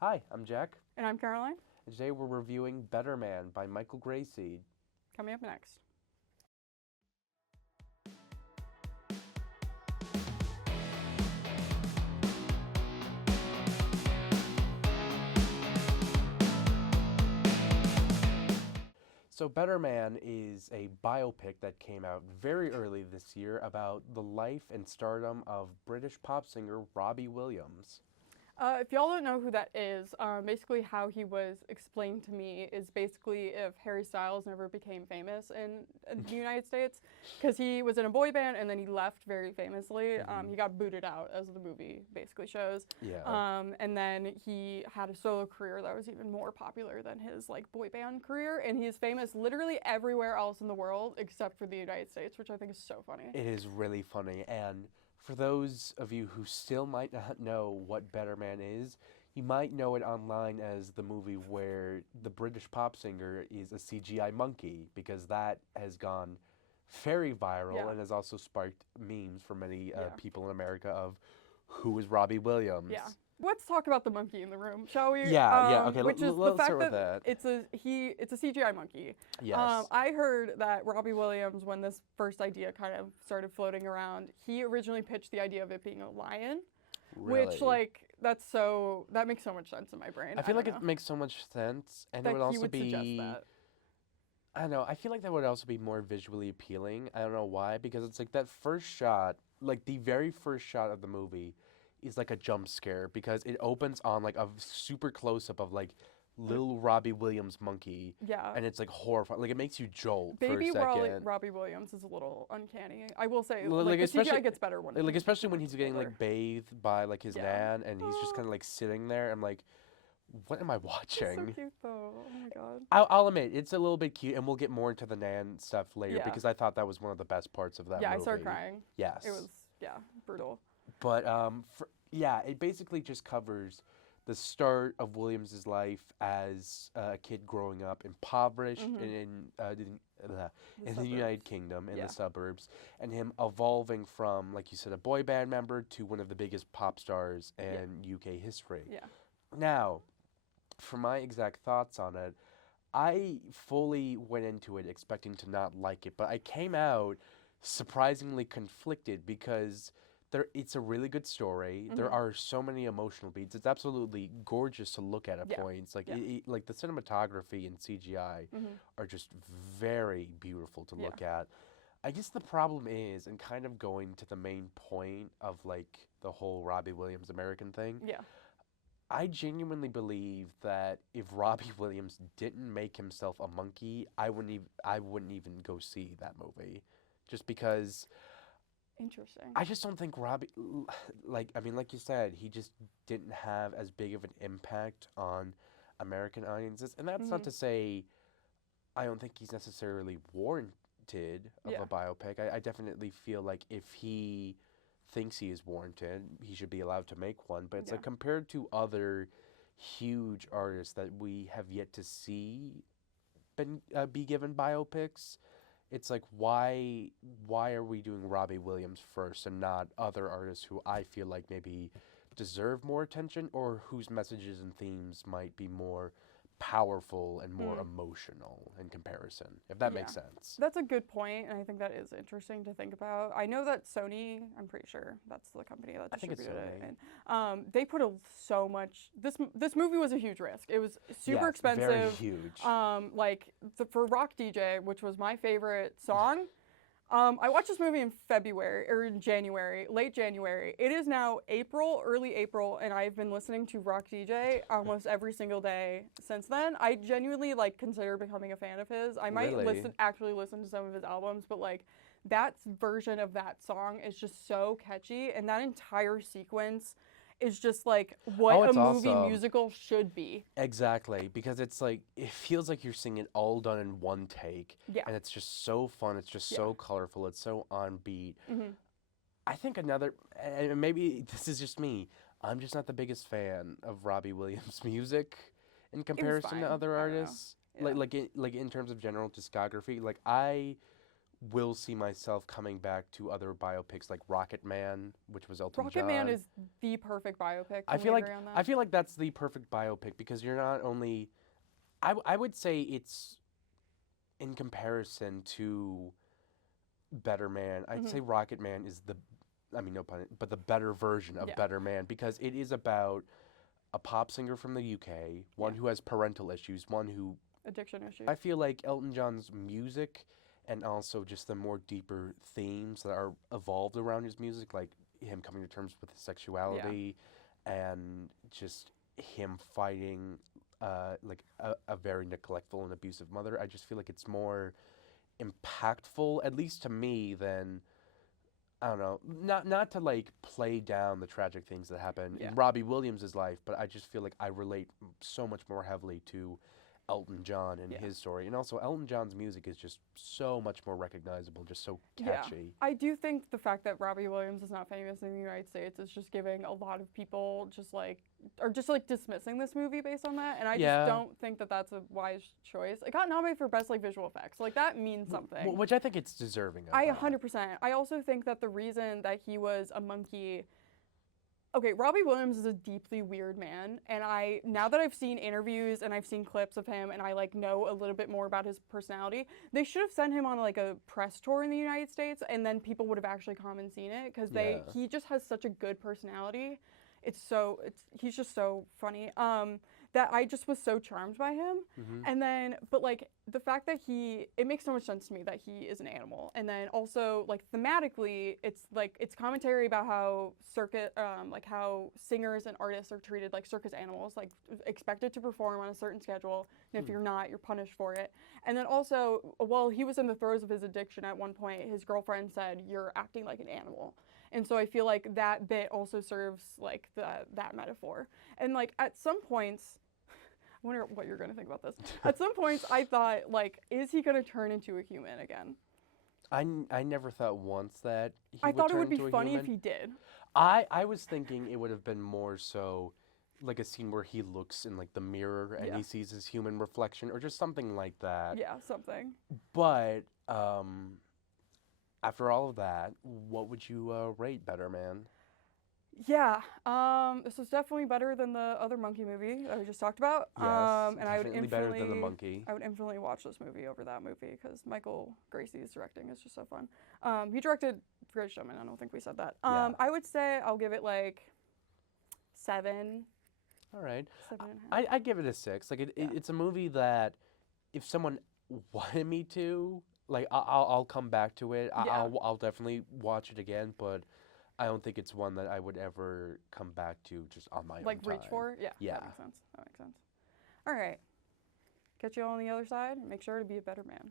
Hi, I'm Jack, And I'm Caroline. and today we're reviewing Better Man by Michael Grayseed. Coming up next. So, Better Man is a biopic that came out very early this year about the life and stardom of British pop singer Robbie Williams. If y'all don't know who that is, basically how he was explained to me is basically if Harry Styles never became famous in the United States, because he was in a boy band and then he left very famously. He got booted out, as the movie basically shows. Yeah. And then he had a solo career that was even more popular than his like boy band career, and he's famous literally everywhere else in the world except for the United States, which I think is so funny. It is really funny, and for those of you who still might not know what Better Man is, you might know it online as the movie where the British pop singer is a CGI monkey, because that has gone very viral Yeah. and has also sparked memes for many Yeah. people in America of who is Robbie Williams. Yeah. Let's talk about the monkey in the room, shall we? Yeah, okay, Which is the let's fact start with that that. it's a CGI monkey. Yes. I heard that Robbie Williams, when this first idea kind of started floating around, he originally pitched the idea of it being a lion, which Really. that makes so much sense in my brain. I feel don't like know it makes so much sense, and it that would he also would suggest be. that. I don't know. I feel like that would also be more visually appealing. I don't know why, because it's like that first shot, like the very first shot of the movie, is like a jump scare because it opens on like a super close up of like little Robbie Williams monkey, Yeah. and it's like horrifying. Like it makes you jolt for a Baby second. Robbie Williams is a little uncanny. I will say, Like like the especially CGI gets better when like he's especially when like he's getting older. like bathed by like his Yeah. nan, and he's just kind of like sitting there. I'm like, what am I He's so watching? cute though. Oh my god. I'll admit it's a little bit cute, and we'll get more into the Nan stuff later Yeah. because I thought that was one of the best parts of that Yeah, I movie. started crying. Yes, It was, yeah, brutal. but yeah, it basically just covers the start of Williams's life as a kid growing up impoverished Mm-hmm. The in the suburbs. United Kingdom in Yeah. the suburbs, and him evolving from, like you said, a boy band member to one of the biggest pop stars Yeah. in UK history. Yeah. Now, for my exact thoughts on it, I fully went into it expecting to not like it, but I came out surprisingly conflicted because it's a really good story. There Mm-hmm. are so many emotional beats. It's absolutely gorgeous to look at Yeah. points. Like Yeah. like the cinematography and CGI Mm-hmm. are just very beautiful to Yeah. look at. I guess the problem is, and kind of going to the main point of like the whole Robbie Williams American thing, Yeah. I genuinely believe that if Robbie Williams didn't make himself a monkey, I wouldn't even go see that movie, just because Interesting. I just don't think like I mean, like you said, he just didn't have as big of an impact on American audiences, and that's not Mm-hmm. to say I don't think he's necessarily warranted of Yeah. a biopic. I definitely feel like if he thinks he is warranted, he should be allowed to make one. But it's Yeah. like compared to other huge artists that we have yet to see be given biopics, it's like why are we doing Robbie Williams first and not other artists who I feel like maybe deserve more attention or whose messages and themes might be more powerful and more Mm. emotional in comparison, if that Yeah. makes sense. That's a good point, and I think that is interesting to think about. I know that Sony, I'm pretty sure that's the company that I think it's distributed it, Sony. and they put so much. This movie was a huge risk. It was super Yes, very expensive. huge. For Rock DJ, which was my favorite song. I watched this movie in February or in January, late January. It is now April, early April, and I've been listening to Rock DJ almost every single day since then. I genuinely like consider becoming a fan of his. I might Really? actually listen to some of his albums, but like that version of that song is just so catchy, and that entire sequence is just like what Oh, a it's movie awesome. musical should be. Exactly, because it's like it feels like you're seeing it all done in one take, Yeah. and it's just so fun. It's just Yeah. so colorful. It's so on beat. Hmm. I think another, and maybe this is just me. I'm just not the biggest fan of Robbie Williams' music in comparison fine. to other I don't know. artists. Yeah. Like in terms of general discography, like I will see myself coming back to other biopics like Rocket Man, which was Elton Rocket John. Man is the perfect biopic. I Can feel we like agree on that? I feel like that's the perfect biopic because you're not only I would say it's in comparison to Better Man. I'd say Rocket Man is the I mean no pun but the better version of Yeah. Better Man because it is about a pop singer from the UK, one Yeah. who has parental issues, one who Addiction issues. I feel like Elton John's music and also just the more deeper themes that are evolved around his music, like him coming to terms with his sexuality and just him fighting like a very neglectful and abusive mother. I just feel like it's more impactful, at least to me, than I don't know, not to like play down the tragic things that happen Yeah. in Robbie Williams' life, but I just feel like I relate so much more heavily to Elton John and Yeah. his story. And also Elton John's music is just so much more recognizable, just so Yeah. catchy. I do think the fact that Robbie Williams is not famous in the United States is just giving a lot of people just like dismissing this movie based on that, and I Yeah. just don't think that that's a wise choice. It got nominated for best like visual effects, like that means something. Which I think it's deserving of. I that. 100%. I also think that the reason that he was a monkey. Okay, Robbie Williams is a deeply weird man, and now that I've seen interviews and I've seen clips of him and I like know a little bit more about his personality, they should have sent him on like a press tour in the United States, and then people would have actually come and seen it because Yeah. he just has such a good personality. He's just so funny. That I just was so charmed by him. Mhm. And then, but like the fact that it makes so much sense to me that he is an animal. And then also like thematically, it's commentary about how how singers and artists are treated like circus animals, like expected to perform on a certain schedule. And if you're not, you're punished for it. And then also, while he was in the throes of his addiction at one point, his girlfriend said, "You're acting like an animal." And so I feel like that bit also serves like that metaphor. And like at some points, I wonder what you're gonna think about this. At some points, I thought like, is he gonna turn into a human again? I never thought once that he I would thought it turn would be into a funny human. if he did. I was thinking it would have been more so like a scene where he looks in like the mirror and Yeah. he sees his human reflection or just something like that. Yeah, something. But after all of that, what would you rate Better Man? Yeah, this was definitely better than the other monkey movie that we just talked about. Yes, And I would definitely better than the infinitely, monkey. I would infinitely watch this movie over that movie because Michael Gracie's directing is just so fun. He directed Greatest Showman. I don't think we said that. Yeah. I would say I'll give it like 7, All right, 7.5. I give it a 6. Like it's a movie that if someone wanted me to, like I'll come back to it. Yeah. I'll definitely watch it again, but I don't think it's one that I would ever come back to just on my Like own reach time. for? Yeah. Yeah. That makes sense. That makes sense. All right. Catch you all on the other side. Make sure to be a better man.